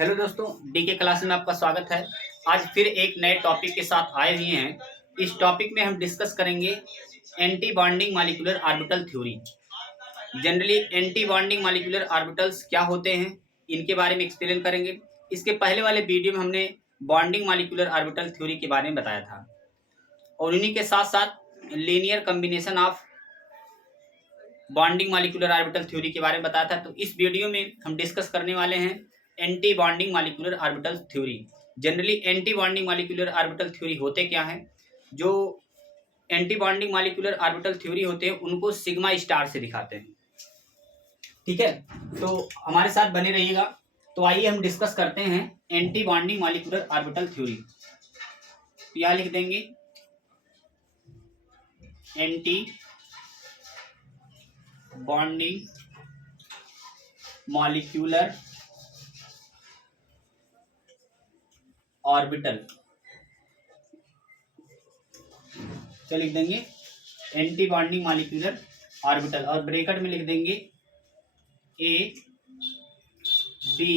Hello दोस्तों, DK class में आपका स्वागत है। आज फिर एक नए टॉपिक के साथ आए हुए हैं। इस टॉपिक में हम डिस्कस करेंगे anti bonding molecular orbital theory. Generally anti bonding molecular orbitals क्या होते हैं, इनके बारे में एक्सप्लेन करेंगे। इसके पहले वाले वीडियो में हमने बॉन्डिंग मॉलिक्यूलर ऑर्बिटल थ्योरी के बारे में बताया था और उन्हीं के साथ साथ linear combination of bonding molecular orbital theory के बारे में बताया था। तो इस वीडियो में हम डिस्कस करने वाले हैं anti bonding molecular orbital theory. Generally anti bonding molecular orbital theory होते क्या हैं? जो anti bonding molecular orbital theory होते हैं उनको सिग्मा स्टार से दिखाते हैं। ठीक है, तो हमारे साथ बने रहिएगा। तो आइए हम डिस्कस करते हैं anti bonding molecular orbital theory. तो यहाँ लिख देंगे एंटी बॉन्डिंग मॉलिक्यूलर ऑर्बिटल, क्या लिख देंगे? एंटी बॉन्डिंग मॉलिक्यूलर ऑर्बिटल, और ब्रैकेट में लिख देंगे ए बी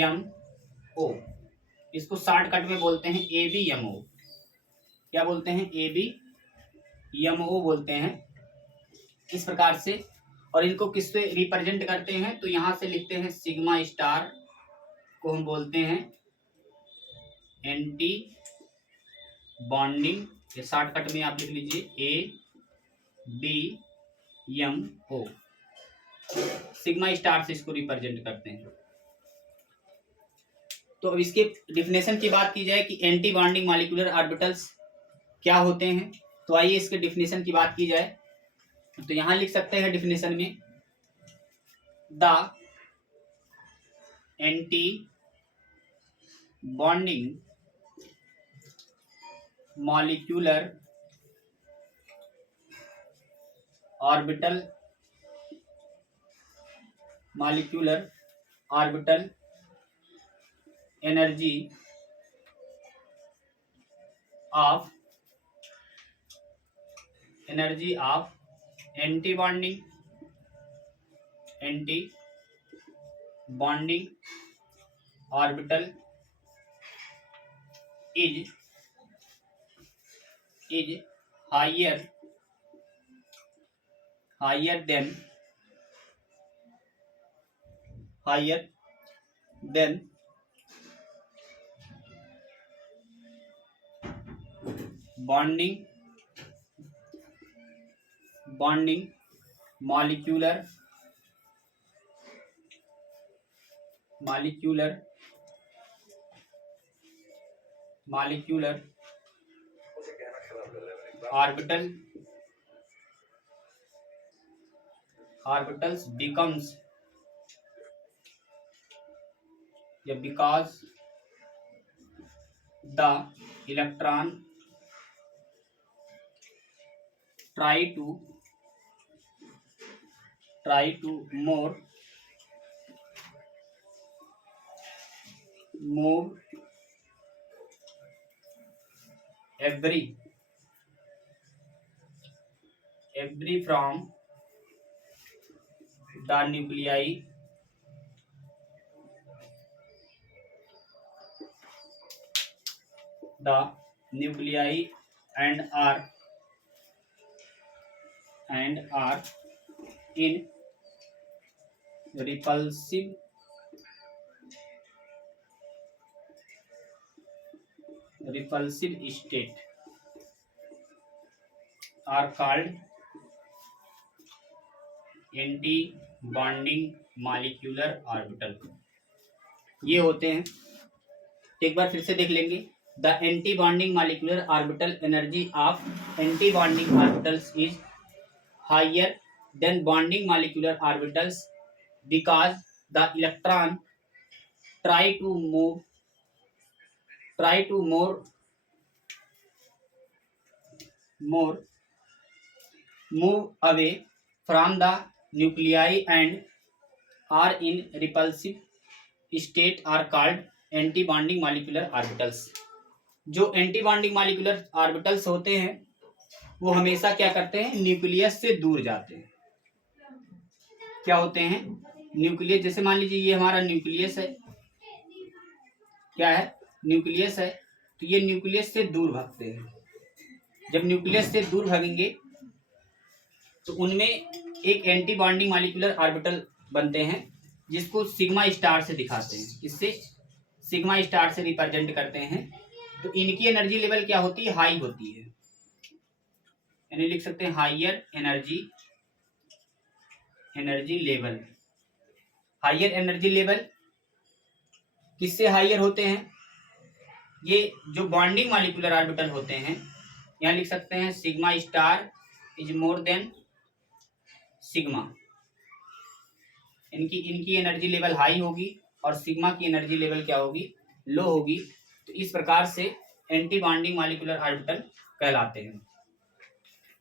एम ओ। इसको शॉर्टकट में बोलते हैं ए बी एम ओ। क्या बोलते हैं? ए बी एम ओ बोलते हैं इस प्रकार से। और इनको किससे रिप्रेजेंट करते हैं? तो यहां से लिखते हैं सिग्मा स्टार को हम बोलते हैं एंटी बॉन्डिंग। ये शॉर्टकट में आप लिख लीजिए A B M O. Sigma star से इसको रिप्रेजेंट करते हैं। तो अब इसके डिफिनेशन की बात की जाए कि एंटी बॉन्डिंग मॉलिक्यूलर ऑर्बिटल्स क्या होते हैं, तो आइए इसके डिफिनेशन की बात की जाए। तो यहां लिख सकते हैं डिफिनेशन में, the anti bonding molecular orbital energy of anti bonding orbital is higher than bonding molecular orbitals becomes, because the electron try to move every from the nuclei and are in repulsive state are called anti bonding molecular orbital. ये होते हैं। एक बार फिर से देख लेंगे। The anti bonding molecular orbital energy of anti bonding orbitals is higher than bonding molecular orbitals because the electron try to move away from the nuclei and are in repulsive state are called anti bonding molecular orbitals. जो anti bonding molecular orbitals होते हैं वो हमेशा क्या करते हैं? Nucleus से दूर जाते हैं। क्या होते हैं? न्यूक्लियस, जैसे मान लीजिए ये हमारा न्यूक्लियस है, क्या है, न्यूक्लियस है, तो ये न्यूक्लियस से दूर भागते हैं। जब न्यूक्लियस से दूर भागेंगे तो उनमें एक एंटी बॉन्डिंग मॉलिक्यूलर ऑर्बिटल बनते हैं, जिसको सिग्मा स्टार से दिखाते हैं, इससे सिग्मा स्टार से रिप्रेजेंट करते हैं। तो इनकी एनर्जी लेवल क्या होती है, हाई होती है, यानी लिख सकते हैं higher energy level. Higher energy level किससे हायर होते हैं, ये जो बॉन्डिंग मॉलिक्यूलर ऑर्बिटल होते हैं, यहाँ लिख सकते हैं sigma star is more than sigma. इनकी एनर्जी लेवल हाई होगी और सिग्मा की एनर्जी लेवल क्या होगी, लो होगी। तो इस प्रकार से एंटी बॉन्डिंग मॉलिक्यूलर ऑर्बिटल कहलाते हैं,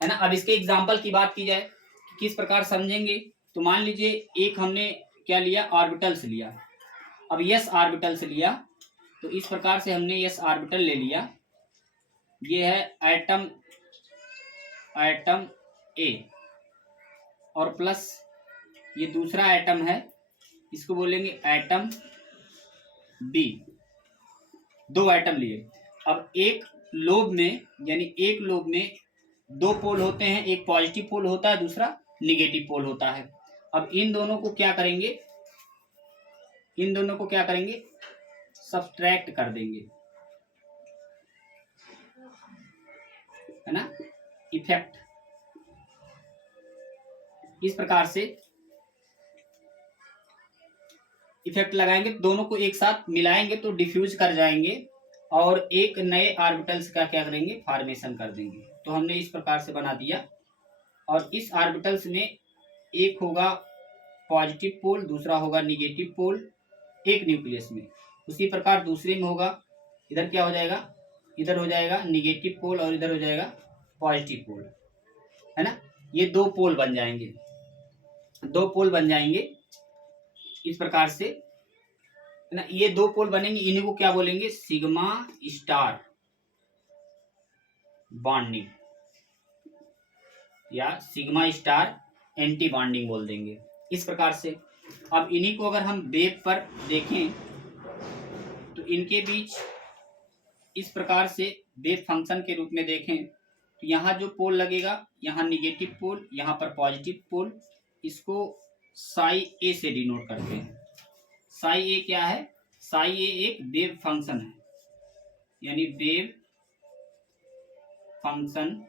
है ना। अब इसके एग्जांपल की बात की जाए कि किस प्रकार समझेंगे, तो मान लीजिए एक हमने क्या लिया, ऑर्बिटल्स लिया। अब यस ऑर्बिटल्स लिया, तो इस प्रकार से हमने यस ऑर्बिटल ले लिया, ये है एटम ए, और प्लस ये दूसरा एटम है, इसको बोलेंगे एटम बी। दो एटम लिए। अब एक लोब में, यानी एक लोब में दो पोल होते हैं, एक पॉजिटिव पोल होता है, दूसरा निगेटिव पोल होता है। अब इन दोनों को क्या करेंगे, सब्सट्रैक्ट कर देंगे, है ना, इफेक्ट। इस प्रकार से इफेक्ट लगाएंगे, दोनों को एक साथ मिलाएंगे तो डिफ्यूज कर जाएंगे और एक नए ऑर्बिटल्स का क्या करेंगे, फॉर्मेशन कर देंगे। तो हमने इस प्रकार से बना दिया, और इस ऑर्बिटल्स में एक होगा पॉजिटिव पोल, दूसरा होगा निगेटिव पोल, एक न्यूक्लियस में। उसी प्रकार दूसरे में होगा, इधर क्या हो जाएगा, इधर हो जाएगा निगेटिव पोल और इधर हो जाएगा पॉजिटिव पोल, है ना। ये दो पोल बन जाएंगे, इस प्रकार से, है ना। ये दो पोल बनेंगे, इन्हीं को क्या बोलेंगे, सिग्मा स्टार बॉन्डिंग या सिग्मा स्टार एंटी बॉन्डिंग बोल देंगे, इस प्रकार से। अब इन्हीं को अगर हम वेव पर देखें तो इनके बीच इस प्रकार से वेव फंक्शन के रूप में देखें तो यहाँ जो पोल लगेगा, यहाँ निगेटिव पोल, यहाँ पर पॉजिटिव पोल, इसको साई ए से डिनोट करते हैं। साई ए क्या है, साई ए एक वेव फंक्शन है, यानी वेव फंक्शन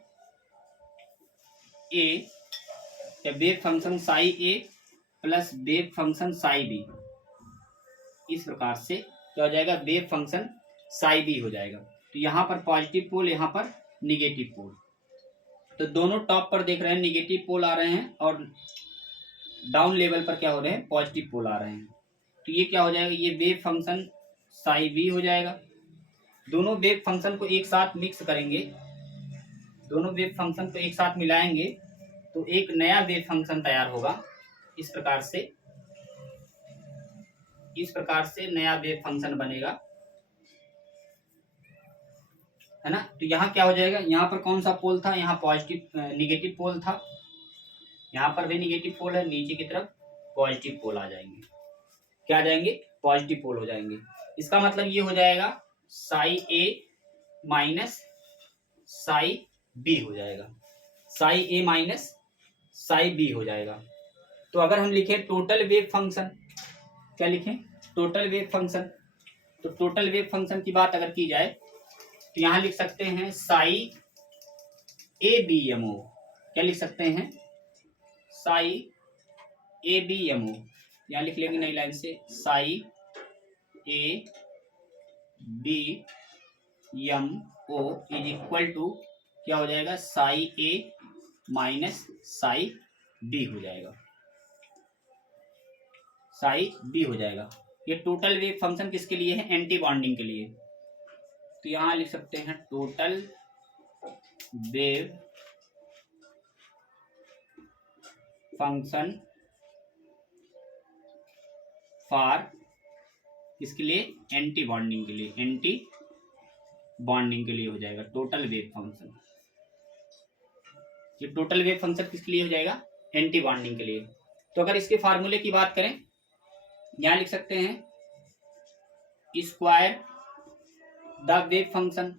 ए या wave function psi A plus wave function psi B. इस प्रकार से क्या हो जाएगा, वेव फंक्शन साई बी हो जाएगा। तो यहाँ पर पॉजिटिव पोल, यहाँ पर निगेटिव पोल, तो दोनों टॉप पर देख रहे हैं निगेटिव पोल आ रहे हैं और डाउन लेवल पर क्या हो रहे हैं, पॉजिटिव पोल आ रहे हैं। तो ये क्या हो जाएगा, ये वेव फंक्शन साई बी हो जाएगा। दोनों वेव फंक्शन को एक साथ मिक्स करेंगे, दोनों वेव फंक्शन को एक साथ मिलाएंगे तो एक नया वेव फंक्शन तैयार होगा। इस प्रकार से नया वेव फंक्शन बनेगा, है ना। तो यहाँ क्या हो जाएगा, यहाँ पर कौन सा पोल था, यहाँ पॉजिटिव निगेटिव पोल था, यहाँ पर भी निगेटिव पोल है, नीचे की तरफ पॉजिटिव पोल आ जाएंगे, क्या आ जाएंगे, पॉजिटिव पोल हो जाएंगे। इसका मतलब ये हो जाएगा psi A minus psi B हो जाएगा, psi A minus psi B हो जाएगा। तो अगर हम लिखें टोटल वेव फंक्शन, क्या लिखें, टोटल वेव फंक्शन, तो टोटल वेव फंक्शन की बात अगर की जाए तो यहाँ लिख सकते हैं psi A B M O, क्या लिख सकते हैं, psi A B M O, यहाँ लिख लेंगे नई लाइन से, psi A B M O is equal to क्या हो जाएगा, psi A minus psi B हो जाएगा, साई बी हो जाएगा। ये टोटल वेव फंक्शन किसके लिए है, एंटी बॉन्डिंग के लिए। तो यहां लिख सकते हैं टोटल वेव फंक्शन फॉर किसके लिए, एंटी बॉन्डिंग के लिए, एंटी बॉन्डिंग के लिए हो जाएगा टोटल वेव फंक्शन। ये टोटल वेव फंक्शन किसके लिए हो जाएगा, एंटी बॉन्डिंग के लिए। तो अगर इसके फार्मूले की बात करें यहाँ लिख सकते हैं स्क्वायर द वेव फंक्शन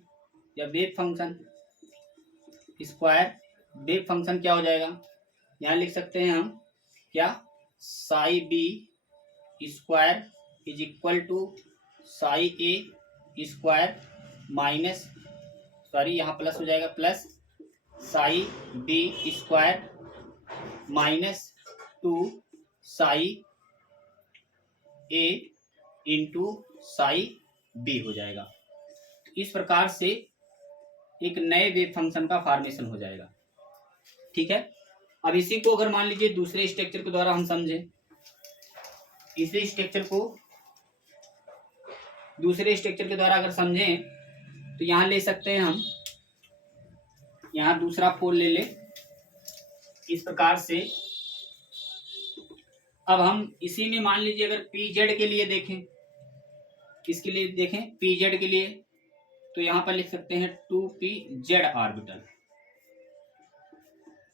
या wave function, square wave function क्या हो जाएगा, यहाँ लिख सकते हैं हम क्या, psi B square is equal to psi A square minus, sorry यहाँ प्लस हो जाएगा, plus psi B square minus 2 psi A into psi B हो जाएगा। इस प्रकार से एक नए वेव फंक्शन का फॉर्मेशन हो जाएगा। ठीक है, अब इसी को अगर मान लीजिए दूसरे स्ट्रक्चर के द्वारा हम समझें, इसी स्ट्रक्चर को दूसरे स्ट्रक्चर के द्वारा अगर समझें तो यहां ले सकते हैं हम, यहां दूसरा पोल ले ले इस प्रकार से। अब हम इसी में मान लीजिए अगर पी जेड के लिए देखें, किसके लिए देखें, पी जेड के लिए, तो यहां पर लिख सकते हैं 2p Z orbital,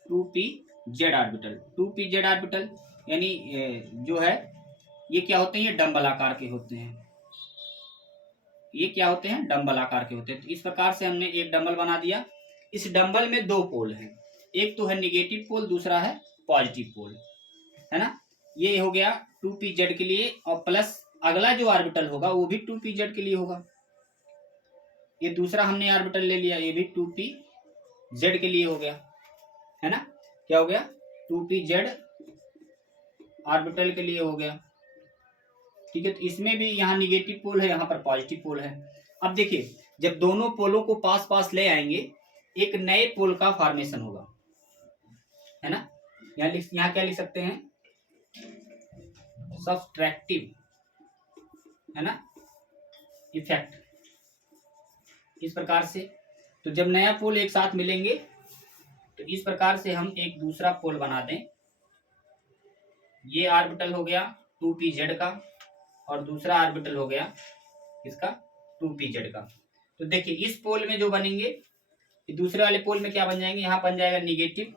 2p Z orbital, 2p Z orbital यानी जो है ये क्या होते हैं, ये डंबल आकार के होते हैं, ये क्या होते हैं, डंबल आकार के होते हैं। तो इस प्रकार से हमने एक डंबल बना दिया। इस डंबल में दो पोल हैं, एक तो है निगेटिव पोल, दूसरा है पॉजिटिव पोल, है ना। ये हो गया 2p जेड के लिए, और प्लस अगला जो ऑर्बिटल होगा वो भी 2p जेड के लिए होगा। ये दूसरा हमने ऑर्बिटल ले लिया, ये भी 2p जेड के लिए हो गया, है ना। क्या हो गया, 2p जेड ऑर्बिटल के लिए हो गया। ठीक है, तो इसमें भी यहाँ निगेटिव पोल है, यहाँ पर पॉजिटिव पोल है। अब देखिए, जब दोनों पोलों को पास पास ले आएंगे एक नए पोल का फॉर्मेशन होगा, है ना। यहाँ क्या लिख सकते हैं, सब्सट्रैक्टिव, है ना, इफेक्ट। इस प्रकार से तो जब नया पोल एक साथ मिलेंगे तो इस प्रकार से हम एक दूसरा पोल बना दें। ये ऑर्बिटल हो गया 2p जेड का, और दूसरा ऑर्बिटल हो गया इसका 2p जेड का। तो देखिए इस पोल में जो बनेंगे, दूसरे वाले पोल में क्या बन जाएंगे, यहाँ बन जाएगा निगेटिव,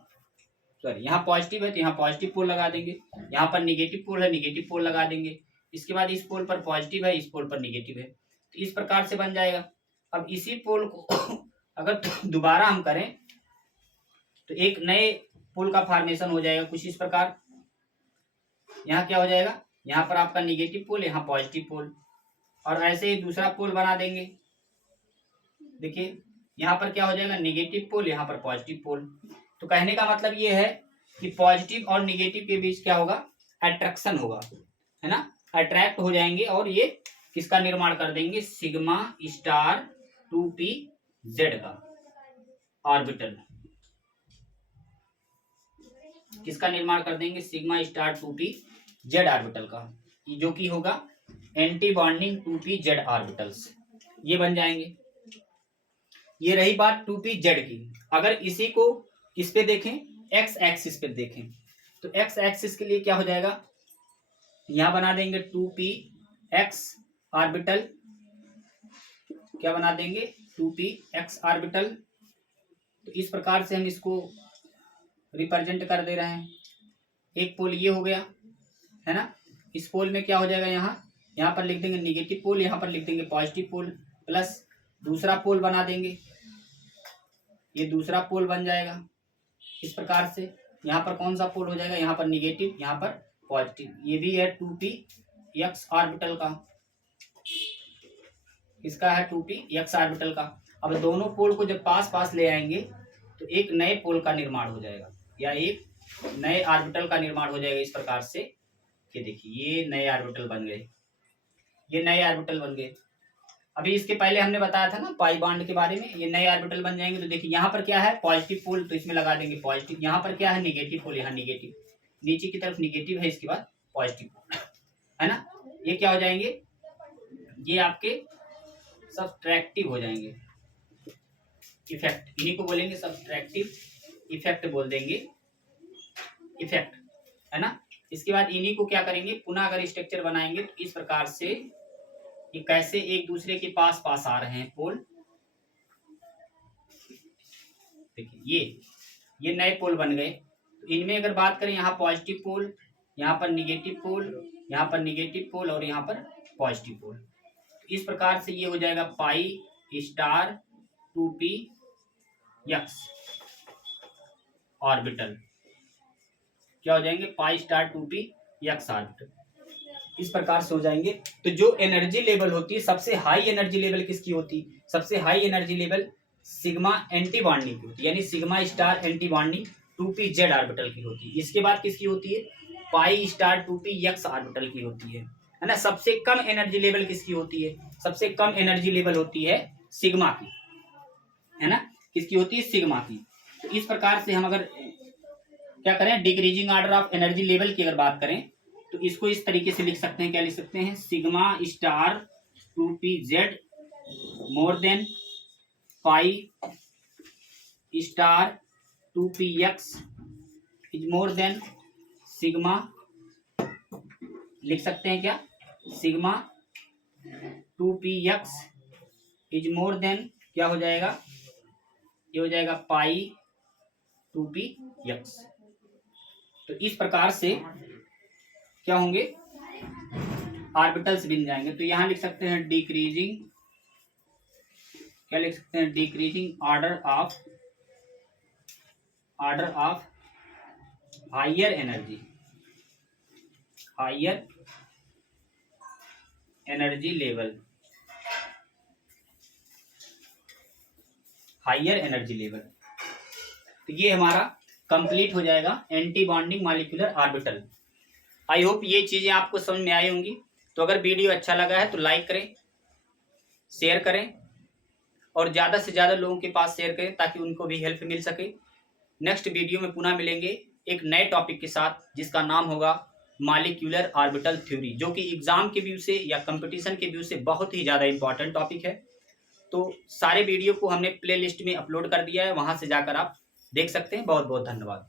सॉरी यहाँ पॉजिटिव है तो यहाँ पॉजिटिव पोल लगा देंगे, यहाँ पर निगेटिव पोल है निगेटिव पोल लगा देंगे, इसके बाद इस पोल पर पॉजिटिव है, इस पोल पर निगेटिव है, तो इस प्रकार से बन जाएगा। अब इसी पोल को अगर दोबारा हम करें तो एक नए पोल का फॉर्मेशन हो जाएगा कुछ इस प्रकार। यहाँ क्या हो जाएगा, यहाँ पर आपका निगेटिव पोल, यहाँ पॉजिटिव पोल, और ऐसे ही दूसरा पोल बना देंगे। देखिए यहाँ पर क्या हो जाएगा, निगेटिव पोल, यहाँ पर पॉजिटिव पोल। तो कहने का मतलब ये है कि पॉजिटिव और निगेटिव के बीच क्या होगा, अट्रैक्शन होगा, है ना, अट्रैक्ट हो जाएंगे, और ये किसका निर्माण कर देंगे, सिग्मा स्टार 2p जेड का ऑर्बिटल, किसका निर्माण कर देंगे, sigma star 2p Z orbital का, जो कि होगा anti bonding 2p Z orbitals, ये बन जाएंगे। ये रही बात 2p जेड की। अगर इसी को किस पे देखें, एक्स एक्सिस पे देखें, तो एक्स एक्सिस के लिए क्या हो जाएगा, यहां बना देंगे 2p एक्स ऑर्बिटल, क्या बना देंगे 2p एक्स ऑर्बिटल। तो इस प्रकार से हम इसको रिप्रेजेंट कर दे रहे हैं। एक पोल ये हो गया, है ना। इस पोल में क्या हो जाएगा, यहाँ पर लिख देंगे निगेटिव पोल, यहाँ पर लिख देंगे पॉजिटिव पोल, प्लस दूसरा पोल बना देंगे, ये दूसरा पोल बन जाएगा। इस प्रकार से यहाँ पर कौन सा पोल हो जाएगा, यहाँ पर निगेटिव, यहाँ पर पॉजिटिव। ये भी है 2p एक्स ऑर्बिटल का, इसका है 2p एक्स ऑर्बिटल का। अब दोनों पोल को जब पास पास ले आएंगे तो एक नए पोल का निर्माण हो जाएगा, या एक नए ऑर्बिटल का निर्माण हो जाएगा। इस प्रकार से ये देखिए ये नए ऑर्बिटल बन गए, ये नए ऑर्बिटल बन गए। अभी इसके पहले हमने बताया था ना पाई बॉन्ड के बारे में, ये नए ऑर्बिटल बन जाएंगे। तो देखिए यहाँ पर क्या है, पॉजिटिव पोल, तो इसमें लगा देंगे पॉजिटिव। यहाँ पर क्या है, निगेटिव पोल, यहाँ निगेटिव, नीचे की तरफ निगेटिव है, इसके बाद पॉजिटिव पोल, है ना। ये क्या हो जाएंगे, ये आपके सब्सट्रैक्टिव हो जाएंगे इफेक्ट, इन्हीं को बोलेंगे सब्सट्रैक्टिव इफेक्ट बोल देंगे, इफेक्ट, है ना। इसके बाद इन्हीं को क्या करेंगे, पुनः अगर स्ट्रक्चर बनाएंगे तो इस प्रकार से ये कैसे एक दूसरे के पास पास आ रहे हैं पोल। देखिए ये नए पोल बन गए। तो इनमें अगर बात करें, यहाँ पॉजिटिव पोल, यहाँ पर निगेटिव पोल, यहाँ पर निगेटिव पोल और यहाँ पर पॉजिटिव पोल। इस प्रकार से ये हो जाएगा pi star 2p x orbital. क्या हो जाएंगे? Pi star 2p x orbital. इस प्रकार से हो जाएंगे। तो जो एनर्जी लेवल होती है, सबसे हाई एनर्जी लेवल किसकी होती है? सबसे high energy level sigma anti bonding की होती है, यानी sigma star anti bonding 2p z orbital की होती है। इसके बाद किसकी होती है? Pi star 2p x orbital की होती है ना। सबसे कम एनर्जी लेवल किसकी होती है? सबसे कम एनर्जी लेवल होती है सिग्मा की, है ना। किसकी होती है? सिग्मा की। तो इस प्रकार से हम अगर क्या करें, decreasing order of energy level की अगर बात करें तो इसको इस तरीके से लिख सकते हैं। क्या लिख सकते हैं? Sigma star 2pz more than pi star 2px is more than sigma, लिख सकते हैं क्या? Sigma 2px is more than, क्या हो जाएगा? ये हो जाएगा पाई 2px। तो इस प्रकार से क्या होंगे? ऑर्बिटल्स बन जाएंगे। तो यहां लिख सकते हैं डिक्रीजिंग, क्या लिख सकते हैं? Decreasing order of higher energy level, higher energy level. तो ये हमारा कंप्लीट हो जाएगा anti bonding molecular orbital. I hope ये चीजें आपको समझ में आई होंगी। तो अगर वीडियो अच्छा लगा है तो लाइक करें, शेयर करें और ज़्यादा से ज़्यादा लोगों के पास शेयर करें ताकि उनको भी हेल्प मिल सके। नेक्स्ट वीडियो में पुनः मिलेंगे एक नए टॉपिक के साथ जिसका नाम होगा मॉलिक्यूलर ऑर्बिटल थ्योरी, जो कि एग्जाम के व्यू से या कंपटीशन के व्यू से बहुत ही ज़्यादा इंपॉर्टेंट टॉपिक है। तो सारे वीडियो को हमने प्ले लिस्ट में अपलोड कर दिया है, वहाँ से जाकर आप देख सकते हैं। बहुत बहुत धन्यवाद।